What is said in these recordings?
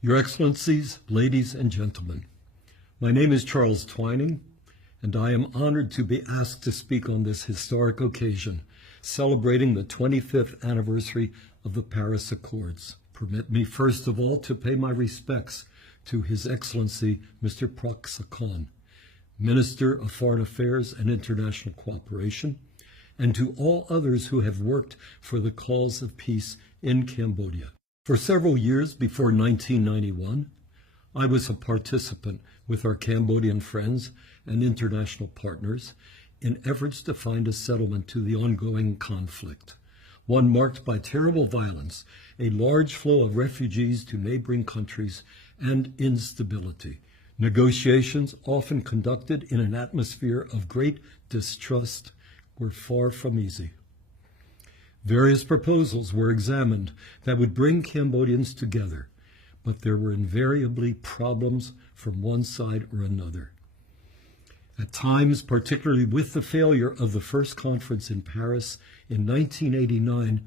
Your Excellencies, ladies and gentlemen, my name is Charles Twining, and I am honored to be asked to speak on this historic occasion, celebrating the 25th anniversary of the Paris Accords. Permit me first of all to pay my respects to His Excellency Mr. Prak Sakhon, Minister of Foreign Affairs and International Cooperation, and to all others who have worked for the cause of peace in Cambodia. For several years before 1991, I was a participant with our Cambodian friends and international partners in efforts to find a settlement to the ongoing conflict, one marked by terrible violence, a large flow of refugees to neighboring countries, and instability. Negotiations, often conducted in an atmosphere of great distrust, were far from easy. Various proposals were examined that would bring Cambodians together, but there were invariably problems from one side or another. At times, particularly with the failure of the first conference in Paris in 1989,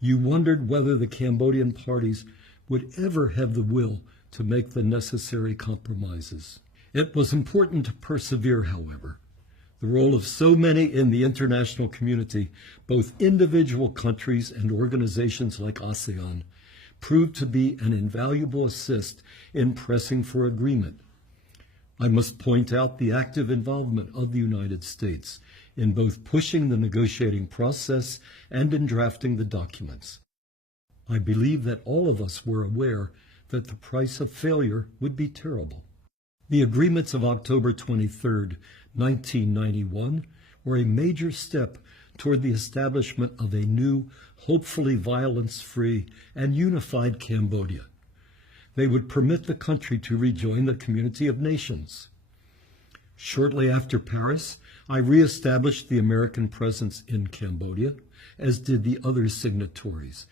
you wondered whether the Cambodian parties would ever have the will to make the necessary compromises. It was important to persevere, however. The role of so many in the international community, both individual countries and organizations like ASEAN, proved to be an invaluable assist in pressing for agreement. I must point out the active involvement of the United States in both pushing the negotiating process and in drafting the documents. I believe that all of us were aware that the price of failure would be terrible. The agreements of October 23, 1991 were a major step toward the establishment of a new, hopefully violence-free and unified Cambodia. They would permit the country to rejoin the community of nations. Shortly after Paris, I reestablished the American presence in Cambodia, as did the other signatories,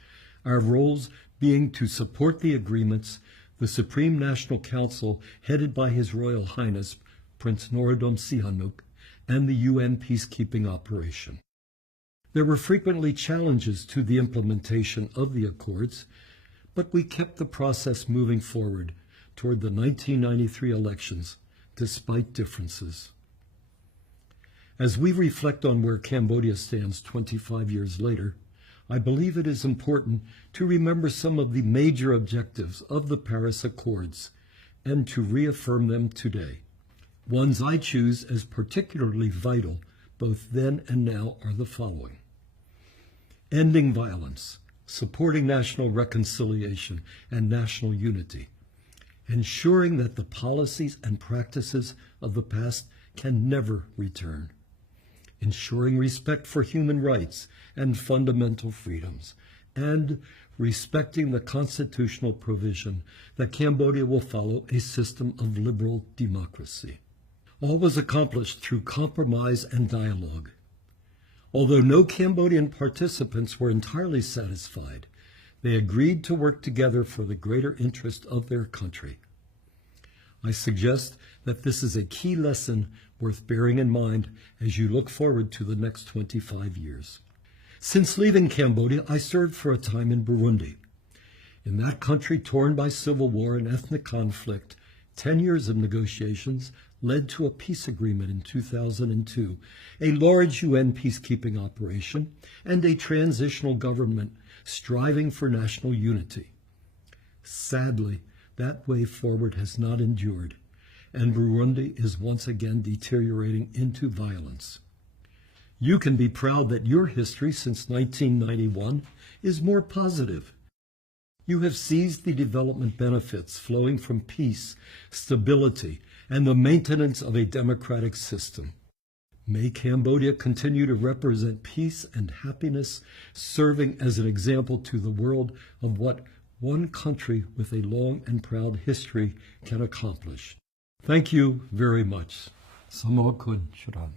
our roles being to support the agreements, the Supreme National Council, headed by His Royal Highness Prince Norodom Sihanouk, and the UN peacekeeping operation. There were frequently challenges to the implementation of the accords, but we kept the process moving forward toward the 1993 elections, despite differences. As we reflect on where Cambodia stands 25 years later, I believe it is important to remember some of the major objectives of the Paris Accords and to reaffirm them today. Ones I choose as particularly vital, both then and now, are the following: ending violence, supporting national reconciliation and national unity, ensuring that the policies and practices of the past can never return, ensuring respect for human rights and fundamental freedoms, and respecting the constitutional provision that Cambodia will follow a system of liberal democracy. All was accomplished through compromise and dialogue. Although no Cambodian participants were entirely satisfied, they agreed to work together for the greater interest of their country. I suggest that this is a key lesson worth bearing in mind as you look forward to the next 25 years. Since leaving Cambodia, I served for a time in Burundi. In that country torn by civil war and ethnic conflict, 10 years of negotiations led to a peace agreement in 2002, a large UN peacekeeping operation, and a transitional government striving for national unity. Sadly, that way forward has not endured, and Burundi is once again deteriorating into violence. You can be proud that your history since 1991 is more positive. You have seized the development benefits flowing from peace, stability, and the maintenance of a democratic system. May Cambodia continue to represent peace and happiness, serving as an example to the world of what one country with a long and proud history can accomplish. Thank you very much. Samoa Kun Sharan.